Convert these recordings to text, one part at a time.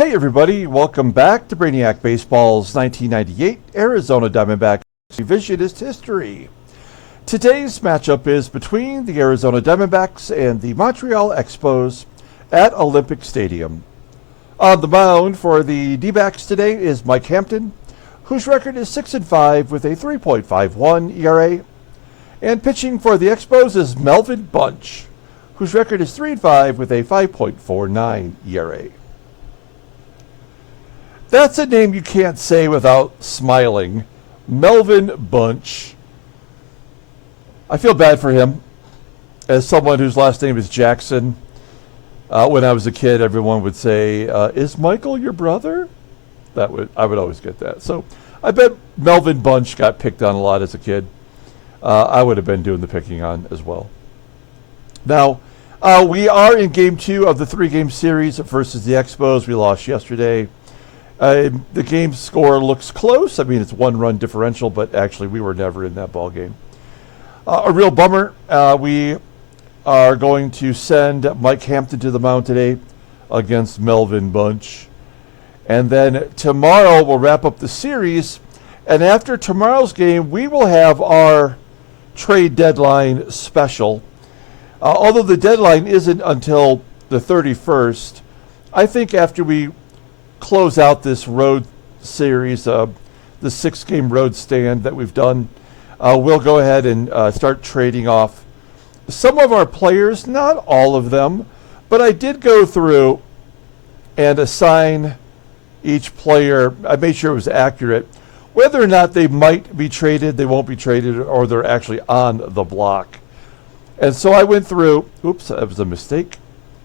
Hey everybody, welcome back to Brainiac Baseball's 1998 Arizona Diamondbacks Revisionist history. Today's matchup is between the Arizona Diamondbacks and the Montreal Expos at Olympic Stadium. On the mound for the D-backs today is Mike Hampton, whose record is 6-5 with a 3.51 ERA. And pitching for the Expos is Melvin Bunch, whose record is 3-5 with a 5.49 ERA. That's a name you can't say without smiling. Melvin Bunch. I feel bad for him. As someone whose last name is Jackson, when I was a kid, everyone would say, is Michael your brother? I would always get that. So I bet Melvin Bunch got picked on a lot as a kid. I would have been doing the picking on as well. Now, we are in Game 2 of the 3-game series versus the Expos. We lost yesterday. The game score looks close. I mean, it's 1-run differential, but actually we were never in that ball game. A real bummer. We are going to send Mike Hampton to the mound today against Melvin Bunch. And then tomorrow we'll wrap up the series. And after tomorrow's game, we will have our trade deadline special. Although the deadline isn't until the 31st, I think after we close out this road series, the 6-game road stand that we've done, we'll go ahead and start trading off some of our players, not all of them, but I did go through and assign each player. I made sure it was accurate, whether or not they might be traded, they won't be traded, or they're actually on the block. And so I went through, oops, that was a mistake.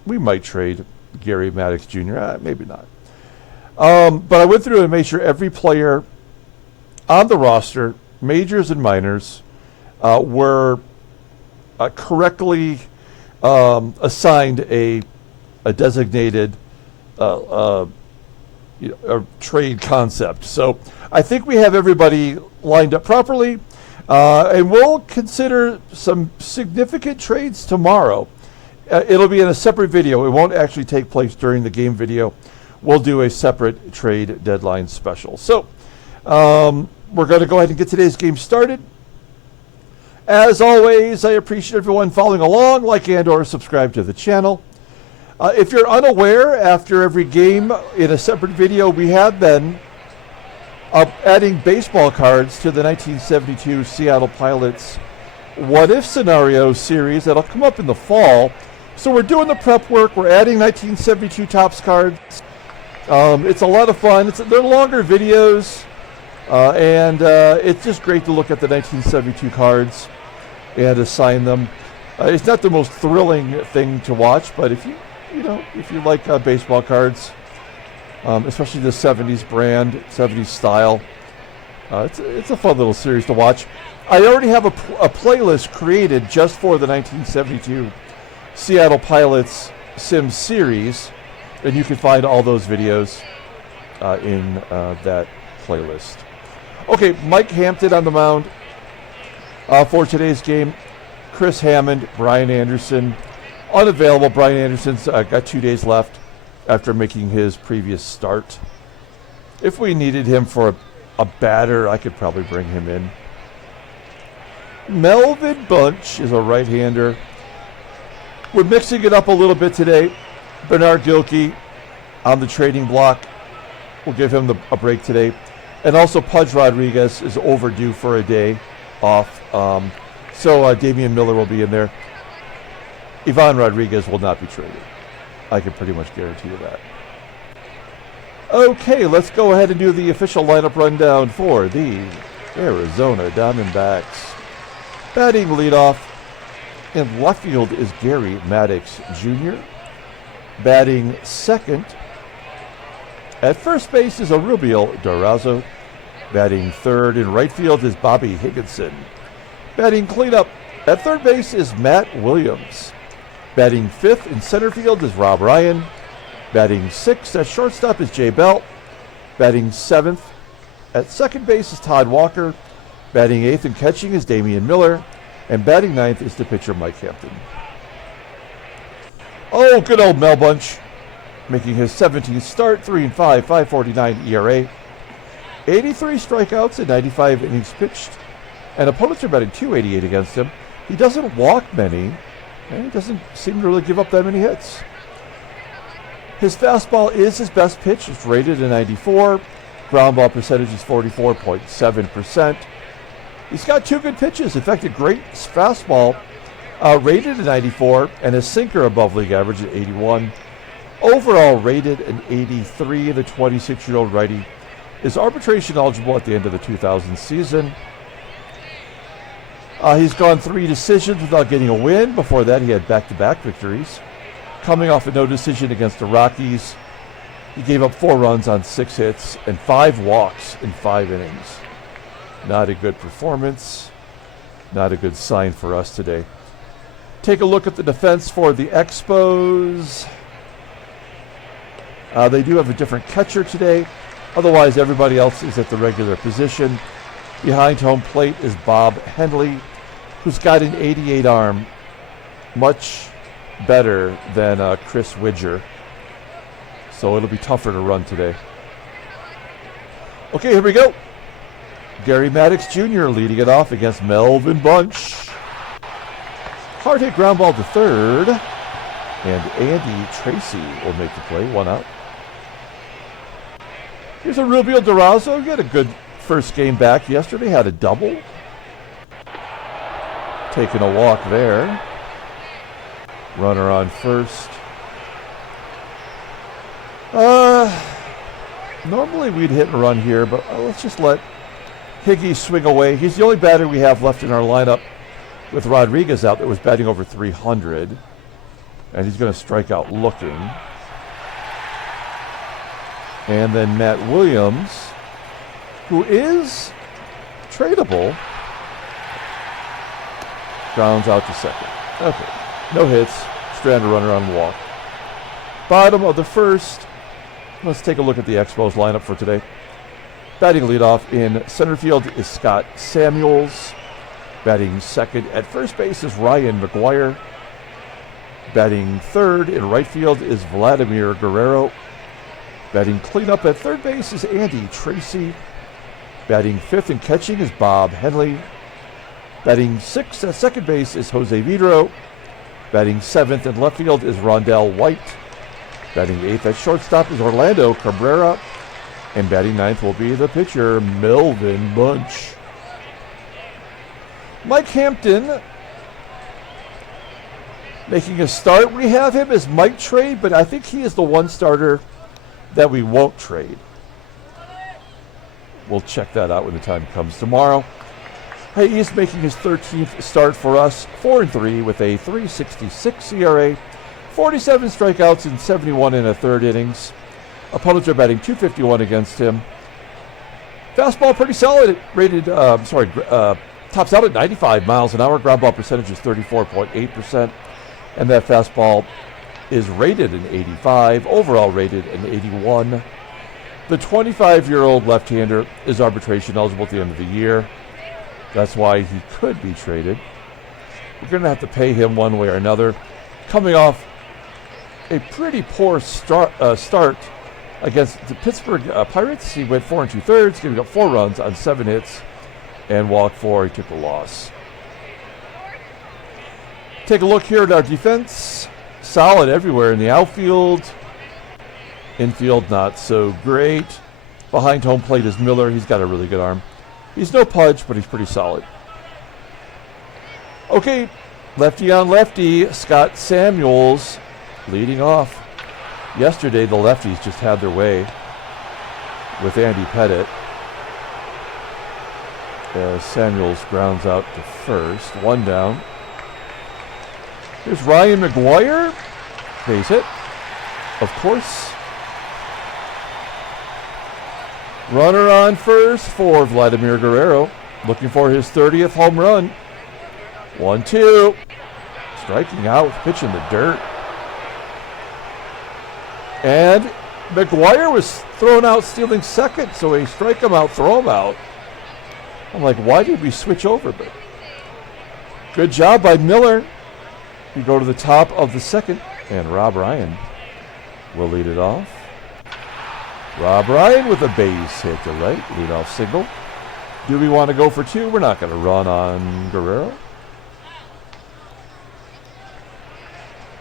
We might trade Garry MADDOX Jr., maybe not. But I went through and made sure every player on the roster, majors and minors, were correctly assigned a designated a trade concept. So I think we have everybody lined up properly, and we'll consider some significant trades tomorrow. It'll be in a separate video. It won't actually take place during the game video. We'll do a separate trade deadline special. So we're going to go ahead and get today's game started. As always, I appreciate everyone following along, like and or subscribe to the channel. If you're unaware, after every game in a separate video, we have been adding baseball cards to the 1972 Seattle Pilots What If Scenario series that'll come up in the fall. So we're doing the prep work. We're adding 1972 Topps cards. It's a lot of fun. They're longer videos, and it's just great to look at the 1972 cards and assign them. It's not the most thrilling thing to watch, but if you like baseball cards, especially the 70s brand, 70s style, it's a fun little series to watch. I already have a playlist created just for the 1972 Seattle Pilots Sim series. And you can find all those videos in that playlist. Okay, Mike Hampton on the mound for today's game. Chris Hammond, Brian Anderson, unavailable. Brian Anderson's got 2 days left after making his previous start. If we needed him for a batter, I could probably bring him in. Melvin Bunch is a right-hander. We're mixing it up a little bit today. Bernard Gilkey on the trading block. We'll give him a break today. And also Pudge Rodriguez is overdue for a day off. So Damian Miller will be in there. Ivan Rodriguez will not be traded. I can pretty much guarantee you that. Okay, let's go ahead and do the official lineup rundown for the Arizona Diamondbacks. Batting leadoff in left field is Garry MADDOX Jr. Batting second at first base is Erubiel DURAZO. Batting third in right field is Bobby Higginson. Batting cleanup at third base is Matt Williams. Batting fifth in center field is Rob Ryan. Batting sixth at shortstop is Jay Bell. Batting seventh at second base is Todd Walker. Batting eighth and catching is Damian Miller. And batting ninth is the pitcher Mike Hampton. Oh, good old Mel Bunch. making his 17th start, 3-5, 5.49 ERA, 83 strikeouts in 95 innings pitched, and opponents are batting .288 against him. He doesn't walk many, and he doesn't seem to really give up that many hits. His fastball is his best pitch. It's rated a 94. Ground ball percentage is 44.7%. He's got two good pitches. In fact, a great fastball, rated a 94, and a sinker above league average at 81. Overall rated an 83. The 26-year-old righty is arbitration eligible at the end of the 2000 season. He's gone 3 decisions without getting a win. Before that, he had back-to-back victories. Coming off a no decision against the Rockies, he gave up 4 runs on 6 hits and 5 walks in 5 innings. Not a good performance. Not a good sign for us today. Take a look at the defense for the Expos. They do have a different catcher today. Otherwise, everybody else is at the regular position. Behind home plate is Bob Henley, who's got an 88 arm, much better than Chris Widger. So it'll be tougher to run today. Okay, here we go. Gary MADDOX Jr. leading it off against Melvin Bunch. Hard hit ground ball to third. And Andy TRACY will make the play, 1 out. Here's Erubiel DURAZO. He had a good first game back yesterday. Had a double. Taking a walk there. Runner on first. Normally we'd hit and run here, but let's just let Higgy swing away. He's the only batter we have left in our lineup with Rodriguez out that was batting over 300. And he's going to strike out looking. And then Matt Williams, who is tradable, grounds out to second. Okay, no hits, stranded runner on walk. Bottom of the first. Let's take a look at the Expos lineup for today. Batting leadoff in center field is Scott Samuels. Batting second at first base is Ryan McGUIRE. Batting third in right field is Vladimir GUERRERO. Batting cleanup at third base is Andy TRACY. Batting fifth and catching is Bob Henley. Batting sixth at second base is Jose VIDRO. Batting seventh in left field is Rondell White. Batting eighth at shortstop is Orlando CABRERA. And batting ninth will be the pitcher, Melvin Bunch. Mike Hampton making a start. We have him as Mike trade, but I think he is the one starter that we won't trade. We'll check that out when the time comes tomorrow. Hey, he's making his 13th start for us, 4-3 with a 3.66 ERA, 47 strikeouts in 71 and a third innings. Opponents are batting .251 against him. Fastball pretty solid. Rated, tops out at 95 miles an hour. Ground ball percentage is 34.8%. And that fastball is rated an 85. Overall rated an 81. The 25-year-old left-hander is arbitration eligible at the end of the year. That's why he could be traded. We're going to have to pay him one way or another. Coming off a pretty poor start against the Pittsburgh Pirates. He went 4 2/3, giving up 4 runs on 7 hits and walked 4. He took a loss. Take a look here at our defense. Solid everywhere in the outfield. Infield not so great. Behind home plate is Miller. He's got a really good arm. He's no Pudge, but he's pretty solid. Okay, lefty on lefty, Scott Samuels leading off. Yesterday, the lefties just had their way with Andy Pettit. Samuels grounds out to first. 1 down. Here's Ryan McGUIRE. Base hit, of course. Runner on first for Vladimir GUERRERO. Looking for his 30th home run. 1-2. Striking out, pitch in the dirt. And McGUIRE was thrown out stealing second, so we strike him out, throw him out. I'm like, why did we switch over? But good job by Miller. We go to the top of the second, and Rob Ryan will lead it off. Rob Ryan with a base hit to right. Leadoff single. Do we want to go for two? We're not going to run on Guerrero.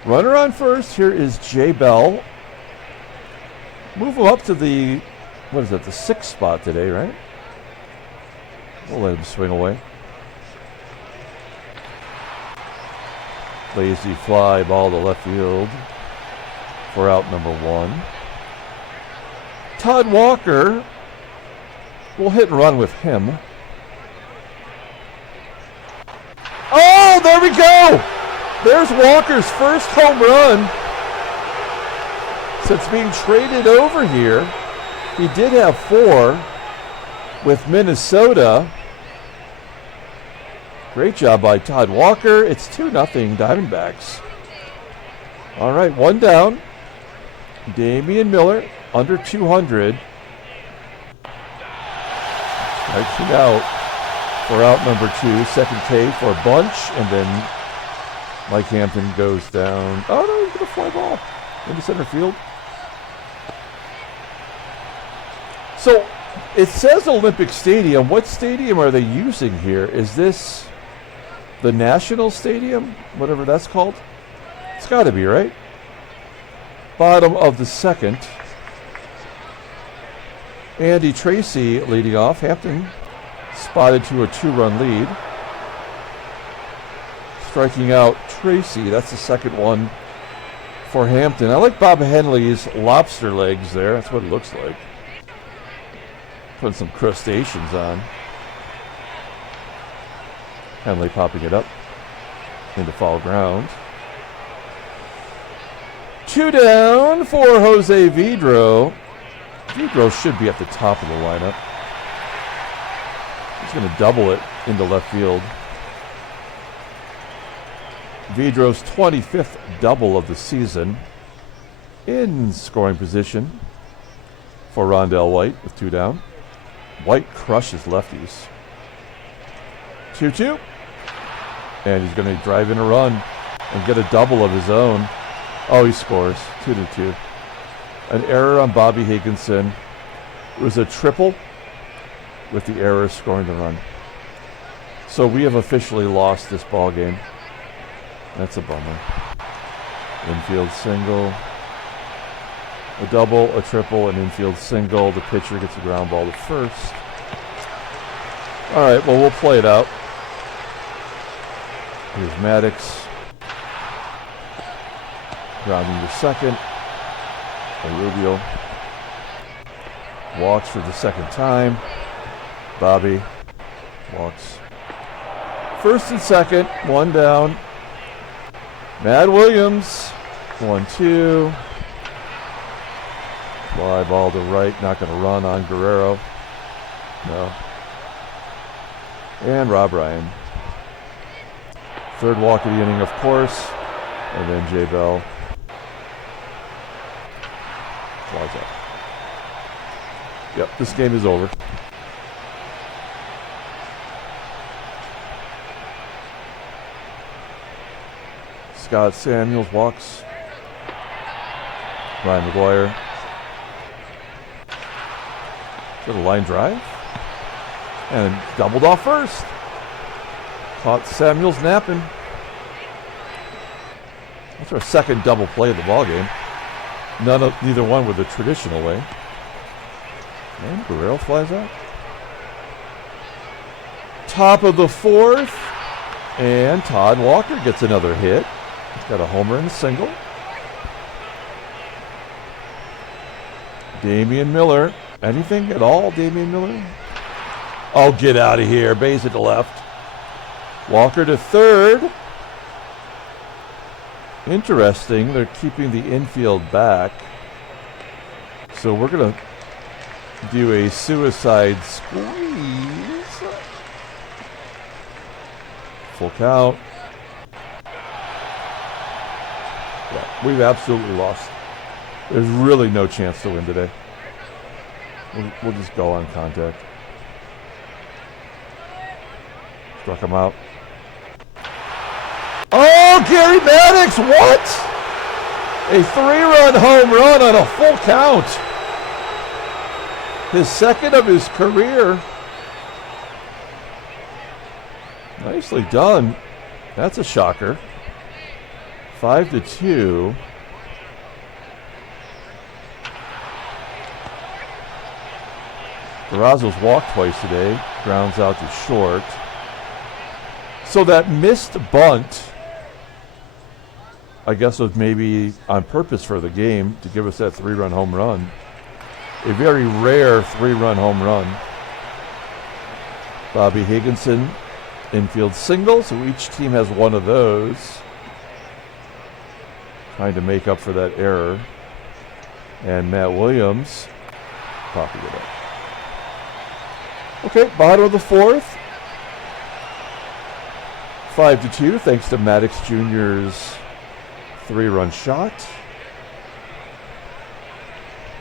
Runner on first. Here is Jay Bell. Move him up to the, what is that, the 6th spot today, right? We'll let him swing away. Lazy fly ball to left field for out number 1. Todd Walker, we'll hit and run with him. Oh, there we go! There's Walker's first home run since being traded over here. He did have 4 with Minnesota. Great job by Todd Walker. It's 2-0 Diamondbacks. All right, 1 down. Damian Miller, under 200. Strikes it out for out number 2. Second K for Bunch, and then Mike Hampton goes down. Oh, no, he's going to fly ball into center field. So it says Olympic Stadium. What stadium are they using here? Is this the National Stadium? Whatever that's called? It's got to be, right? Bottom of the 2nd. Andy Tracy leading off. Hampton spotted to a 2-run lead. Striking out Tracy. That's the second one for Hampton. I like Bob Henley's lobster legs there. That's what it looks like. Putting some crustaceans on. Henley popping it up into foul ground. 2 down for Jose Vidro. Vidro should be at the top of the lineup. He's going to double it into left field. Vidro's 25th double of the season. In scoring position for Rondell White with 2 down. White crushes lefties. 2-2. And he's going to drive in a run and get a double of his own. Oh, he scores. 2-2. An error on Bobby Higginson. It was a triple with the error scoring the run. So we have officially lost this ball game. That's a bummer. Infield single. A double, a triple, an infield single. The pitcher gets a ground ball to first. All right, well, we'll play it out. Here's MADDOX. Grounding to second. Erubiel walks for the second time. Bobby walks. First and second, 1 down. Mad Williams, 1-2. Fly ball to right, not going to run on Guerrero. No. And Rob Ryan. Third walk of the inning, of course. And then Jay Bell. Flies up. Yep, this game is over. Scott Samuels walks. Ryan McGUIRE. Is that a line drive? And doubled off first. Caught Samuels napping. That's our second double play of the ball game. Neither one with the traditional way. And Guerrero flies out. Top of the 4th. And Todd Walker gets another hit. He's got a homer and a single. Damian Miller. Anything at all, Damian Miller? Oh, get out of here. Base hit to left. Walker to third. Interesting. They're keeping the infield back. So we're going to do a suicide squeeze. Full count. Yeah, we've absolutely lost. There's really no chance to win today. We'll just go on contact. Struck him out. Oh, Gary MADDOX, what? A 3-run home run on a full count. His second of his career. Nicely done. That's a shocker. 5-2. DURAZO's walked twice today. Grounds out to short. So that missed bunt, I guess, was maybe on purpose for the game to give us that 3-run home run. A very rare 3-run home run. Bobby Higginson, infield single, so each team has one of those. Trying to make up for that error. And Matt Williams popping it up. Okay, bottom of the fourth. 5-2, thanks to MADDOX Jr.'s 3-run shot.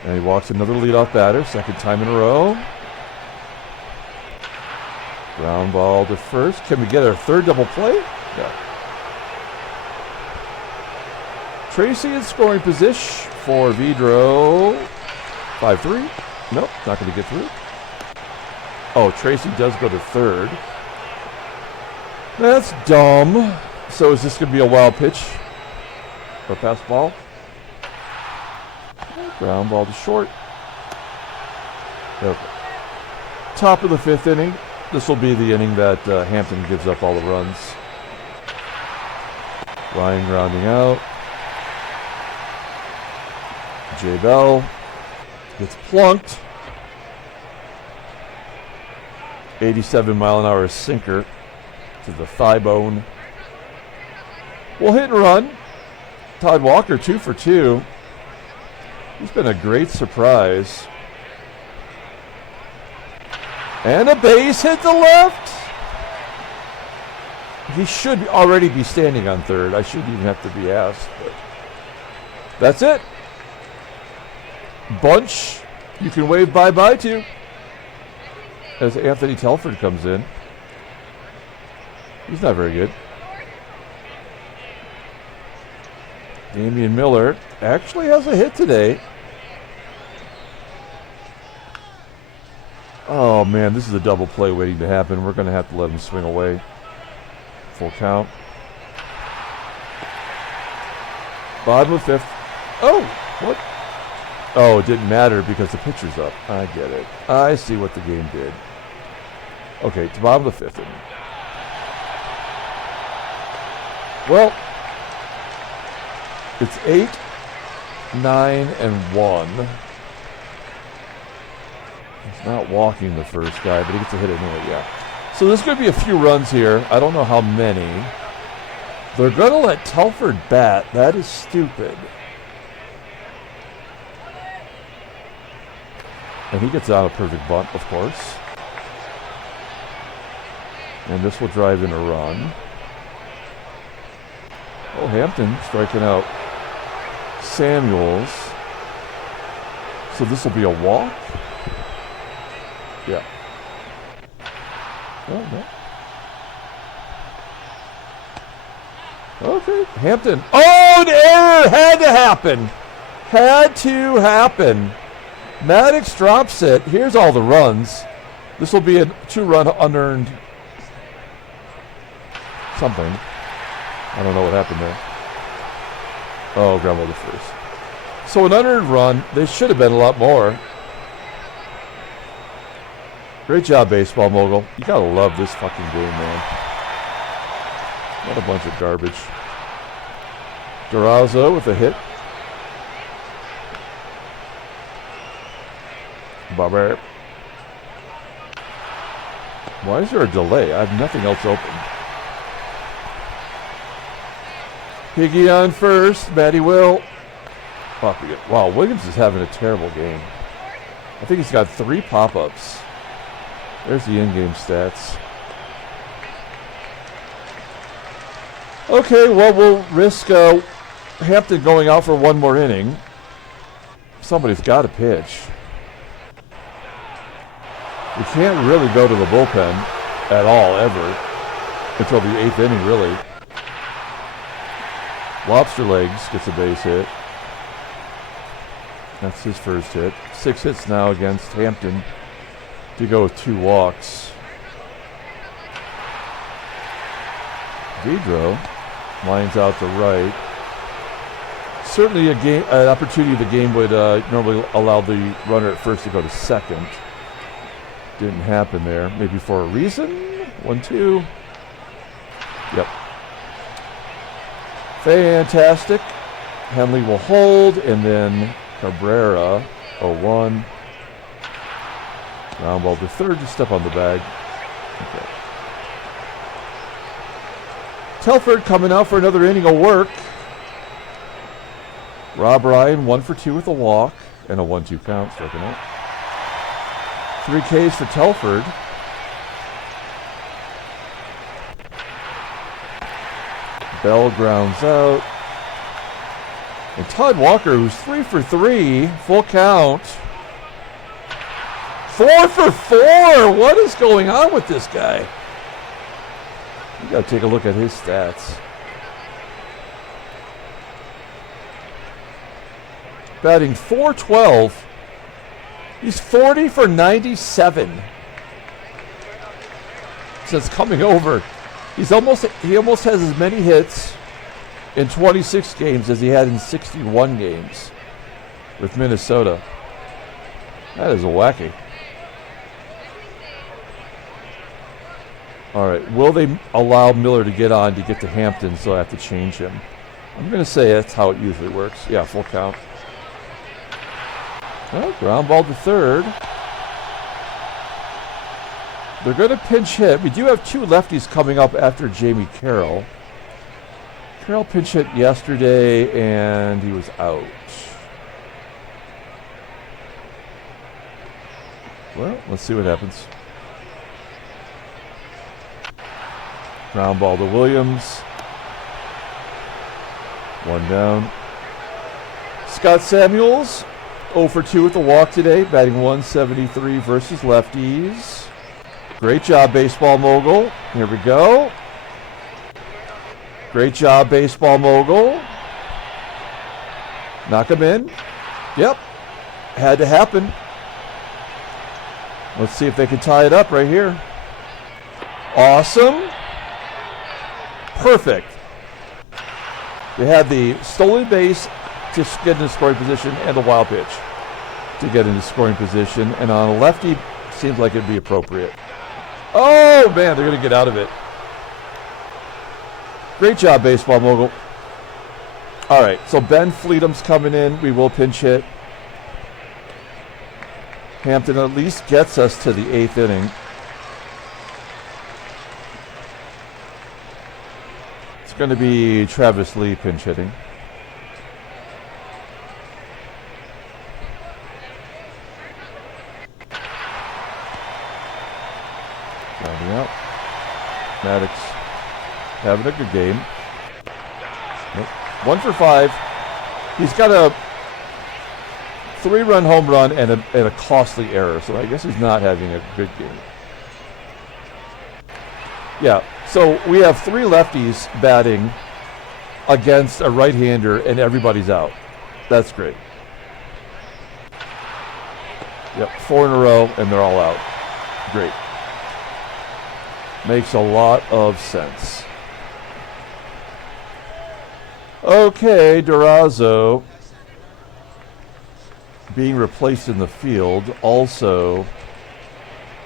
And he walks another leadoff batter, second time in a row. Ground ball to first. Can we get our third double play? No. TRACY in scoring position for VIDRO. 5-3. Nope, not going to get through. Oh, TRACY does go to third. That's dumb. So is this going to be a wild pitch? Or pass ball? Ground ball to short. Okay. Top of the fifth inning. This will be the inning that Hampton gives up all the runs. Ryan grounding out. J. Bell gets plunked. 87-mile-an-hour sinker to the thigh bone. We'll hit and run. Todd Walker 2 for 2. He's been a great surprise. And a base hit to left. He should already be standing on third. I shouldn't even have to be asked. But that's it. Bunch you can wave bye-bye to as Anthony Telford comes in. He's not very good. Damian Miller actually has a hit today. Oh man, this is a double play waiting to happen. We're going to have to let him swing away. Full count. Bottom of fifth. Oh, what? Oh, it didn't matter because the pitcher's up. I get it. I see what the game did. Okay, to bottom of the fifth inning. Well, it's 8, 9, and 1. He's not walking the first guy, but he gets a hit anyway, yeah. So there's going to be a few runs here. I don't know how many. They're going to let Telford bat. That is stupid. And he gets out a perfect bunt, of course. And this will drive in a run. Oh, Hampton striking out Samuels. So this will be a walk? Yeah. Oh, no. Okay, Hampton. Oh, an error! Had to happen. Had to happen. MADDOX drops it. Here's all the runs. This will be a 2-run unearned something. I don't know what happened there. Oh, ground ball to first. So an unearned run. There should have been a lot more. Great job, baseball mogul. You gotta love this fucking game, man. What a bunch of garbage. DURAZO with a hit. Bobber. Why is there a delay? I have nothing else open. Higgy on first. Matty Will. Wow, Williams is having a terrible game. I think he's got 3 pop-ups. There's the in-game stats. Okay, well, we'll risk Hampton going out for one more inning. Somebody's got to pitch. We can't really go to the bullpen at all, ever, until the 8th inning, really. Lobster Legs gets a base hit. That's his first hit. 6 hits now against Hampton to go with 2 walks. VIDRO lines out to right. Certainly an opportunity the game would normally allow the runner at first to go to second. Didn't happen there. Maybe for a reason. 1-2. Yep. Fantastic. Henley will hold, and then CABRERA, 0-1. Ground ball to third to step on the bag. Okay. Telford coming out for another inning of work. Rob Ryan, 1 for 2 with a walk and a 1-2 count, striking out. 3 Ks for Telford. Bell grounds out. And Todd Walker, who's 3 for 3, full count. 4 for 4! What is going on with this guy? You got to take a look at his stats. Batting .412. He's 40 for 97 since coming over. He almost has as many hits in 26 games as he had in 61 games with Minnesota. That is a wacky. All right, will they allow Miller to get on to get to Hampton, so I have to change him? I'm going to say that's how it usually works. Yeah, full count. Well, ground ball to third. They're going to pinch hit. We do have 2 lefties coming up after Jamie Carroll. Carroll pinch hit yesterday, and he was out. Well, let's see what happens. Ground ball to Williams. 1 down. Scott Samuels, 0 for 2 with a walk today, batting .173 versus lefties. Great job, baseball mogul. Here we go. Great job, baseball mogul. Knock him in. Yep. Had to happen. Let's see if they can tie it up right here. Awesome. Perfect. They had the stolen base to get into scoring position and the wild pitch to get into scoring position. And on a lefty, seems like it'd be appropriate. Oh, man, they're going to get out of it. Great job, baseball mogul. All right, so Ben Fleetham's coming in. We will pinch hit. Hampton at least gets us to the 8th inning. It's going to be Travis Lee pinch hitting. Grounding out. MADDOX having a good game. Nope. 1 for 5. He's got a 3-run home run and a costly error, so I guess he's not having a good game. Yeah, so we have 3 lefties batting against a right-hander, and everybody's out. That's great. Yep, 4 in a row, and they're all out. Great. Makes a lot of sense. Okay, DURAZO being replaced in the field. Also,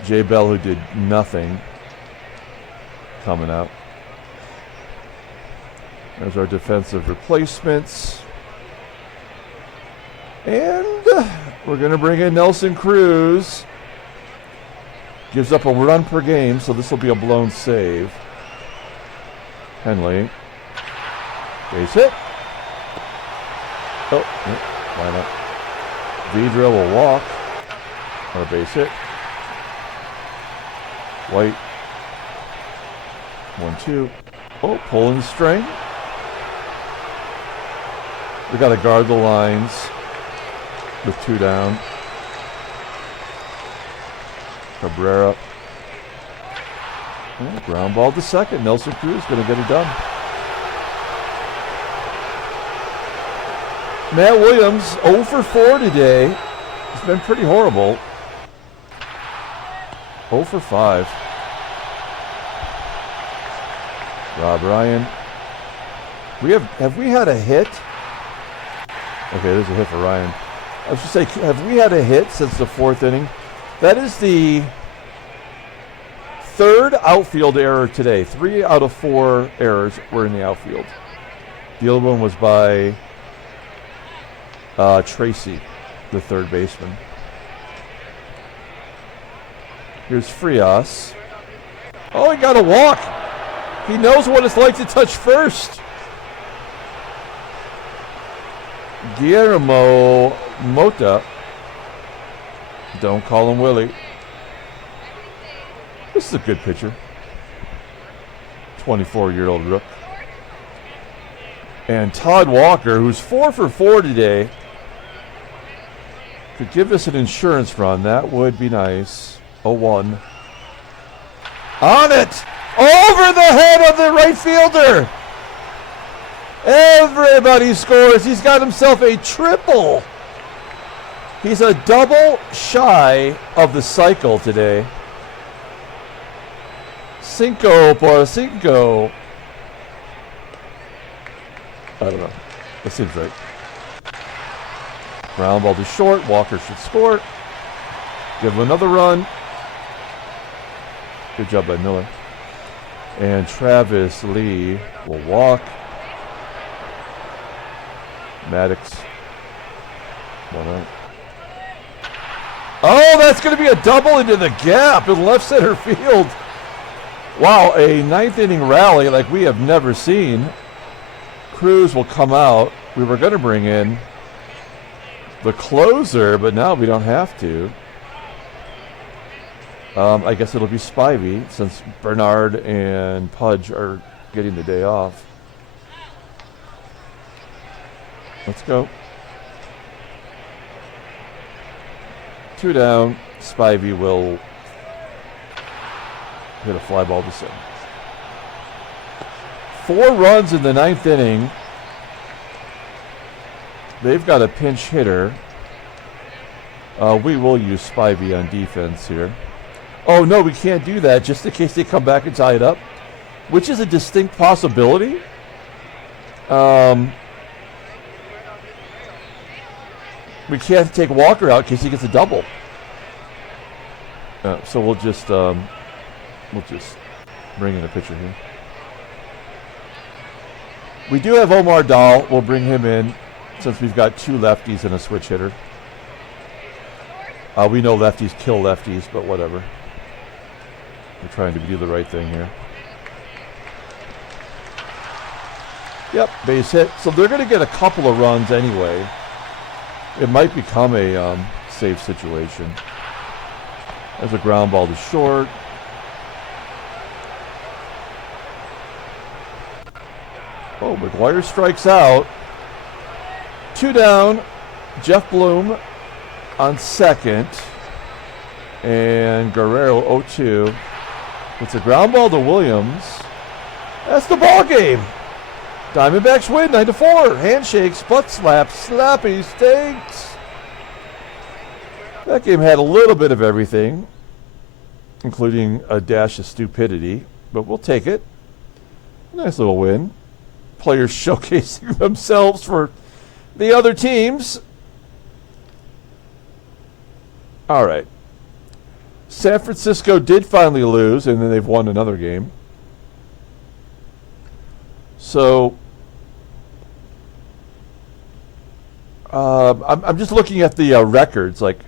Jay Bell, who did nothing, coming out. There's our defensive replacements. And we're going to bring in Nelson Cruz. Gives up a run per game, so this will be a blown save. Henley. Base hit. Oh, why not? VIDRO will walk on a base hit. White. 1-2. Oh, pulling string. We got to guard the lines with 2 down. CABRERA. Oh, ground ball to second. Nelson Cruz going to get it done. Matt Williams, 0 for 4 today. It's been pretty horrible. 0 for 5. Rob Ryan. Have we had a hit? Okay, there's a hit for Ryan. I was just saying, have we had a hit since the 4th inning? That is the 3rd outfield error today. 3 out of 4 errors were in the outfield. The other one was by TRACY, the 3rd baseman. Here's Frias. Oh, he got a walk. He knows what it's like to touch first. Guillermo Mota. Don't call him Willie. This is a good pitcher. 24-year-old rook. And Todd Walker, who's 4 for 4 today, could give us an insurance run. That would be nice. 0-1. On it! Over the head of the right fielder! Everybody scores. He's got himself a triple. He's a double shy of the cycle today. 5 por 5. I don't know. That seems right. Ground ball to short. Walker should score. Give him another run. Good job by Miller. And Travis Lee will walk. MADDOX. 1 out. Oh, that's going to be a double into the gap in left center field. Wow, a 9th inning rally like we have never seen. Cruz will come out. We were going to bring in the closer, but now we don't have to. I guess it'll be Spivey since Bernard and Pudge are getting the day off. Let's go. 2 down. Spivey will hit a fly ball to center. 4 runs in the 9th inning. They've got a pinch hitter. We will use Spivey on defense here. Oh, no, we can't do that just in case they come back and tie it up, which is a distinct possibility. We can't take Walker out in case he gets a double. So we'll just bring in a pitcher here. We do have Omar Dahl. We'll bring him in since we've got 2 lefties and a switch hitter. We know lefties kill lefties, but whatever. We're trying to do the right thing here. Yep, base hit. So they're going to get a couple of runs anyway. It might become a safe situation. There's a ground ball to short. Oh, McGUIRE strikes out. 2 down. Jeff Bloom on second. And Guerrero 0-2. It's a ground ball to Williams. That's the ball game. Diamondbacks win 9-4. Handshakes, butt slaps, slappy stinks. That game had a little bit of everything, including a dash of stupidity, but we'll take it. Nice little win. Players showcasing themselves for the other teams. All right. San Francisco did finally lose, and then they've won another game. So I'm just looking at the records. Like,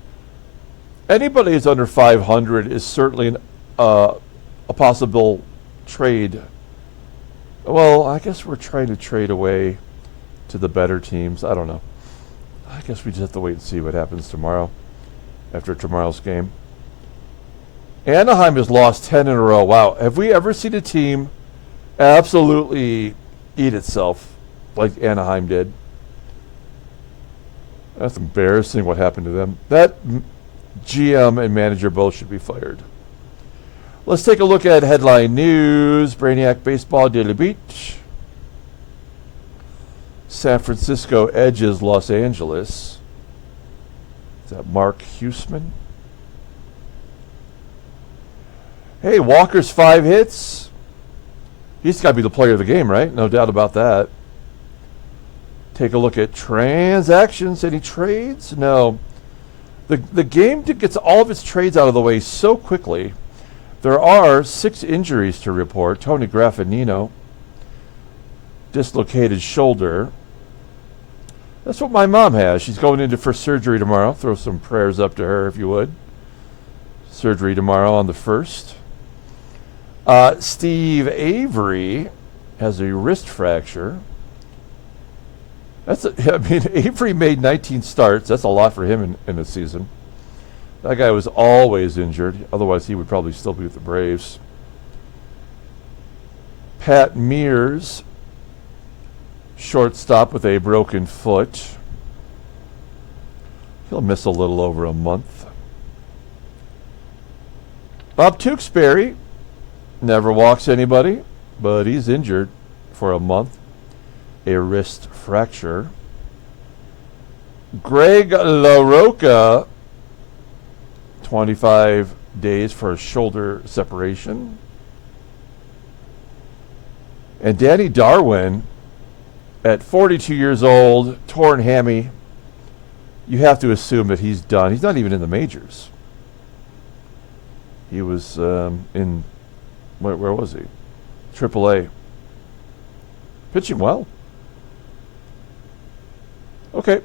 anybody who's under 500 is certainly a possible trade. Well, I guess we're trying to trade away to the better teams. I don't know. I guess we just have to wait and see what happens tomorrow after tomorrow's game. Anaheim has lost 10 in a row. Wow. Have we ever seen a team absolutely eat itself like Anaheim did? That's embarrassing what happened to them. That GM and manager both should be fired. Let's take a look at headline news. Brainiac Baseball Daily Beach. San Francisco edges Los Angeles. Is that Mark Huseman? Hey, Walker's 5 hits. He's got to be the player of the game, right? No doubt about that. Take a look at transactions. Any trades? No. The game gets all of its trades out of the way so quickly. There are 6 injuries to report. Tony Graffinino, dislocated shoulder. That's what my mom has. She's going into for surgery tomorrow. Throw some prayers up to her if you would. Surgery tomorrow on the 1st. Steve Avery has a wrist fracture. Avery made 19 starts. That's a lot for him in a season. That guy was always injured. Otherwise, he would probably still be with the Braves. Pat Mears, shortstop with a broken foot. He'll miss a little over a month. Bob Tewksbury never walks anybody, but he's injured for a month. A wrist fracture. Greg LaRocca, 25 days for a shoulder separation. And Danny Darwin, at 42 years old, torn hammy. You have to assume that he's done. He's not even in the majors. He was in, where was he? AAA. Pitching well. Okay.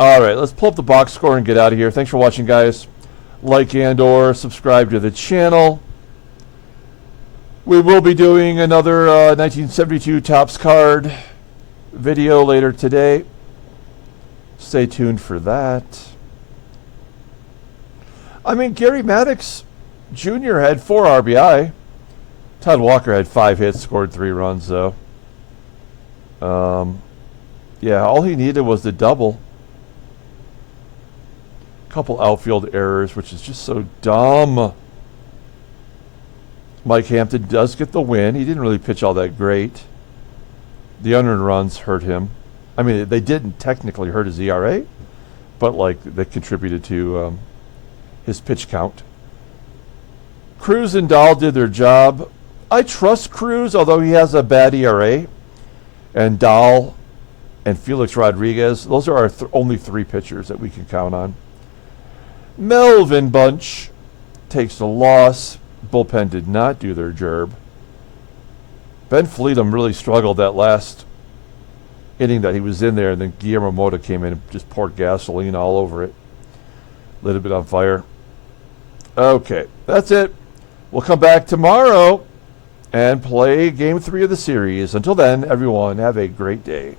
All right, let's pull up the box score and get out of here. Thanks for watching, guys. Like and or subscribe to the channel. We will be doing another 1972 Topps card video later today. Stay tuned for that. I mean, Gary Maddox Jr. had 4 RBI. Todd Walker had 5 hits, scored 3 runs, though. Yeah, all he needed was the double. Couple outfield errors, which is just so dumb. Mike Hampton does get the win. He didn't really pitch all that great. The unearned runs hurt him. I mean, they didn't technically hurt his ERA, but like they contributed to his pitch count. Cruz and Dahl did their job. I trust Cruz, although he has a bad ERA. And Dahl and Felix Rodriguez, those are our only 3 pitchers that we can count on. Melvin bunch takes the loss. Bullpen did not do their job. Ben Fleetum really struggled that last inning that he was in there, and then Guillermo Mota came in and just poured gasoline all over it. Lit a bit on fire. Okay, that's it. We'll come back tomorrow and play Game 3 of the series. Until then, everyone, have a great day.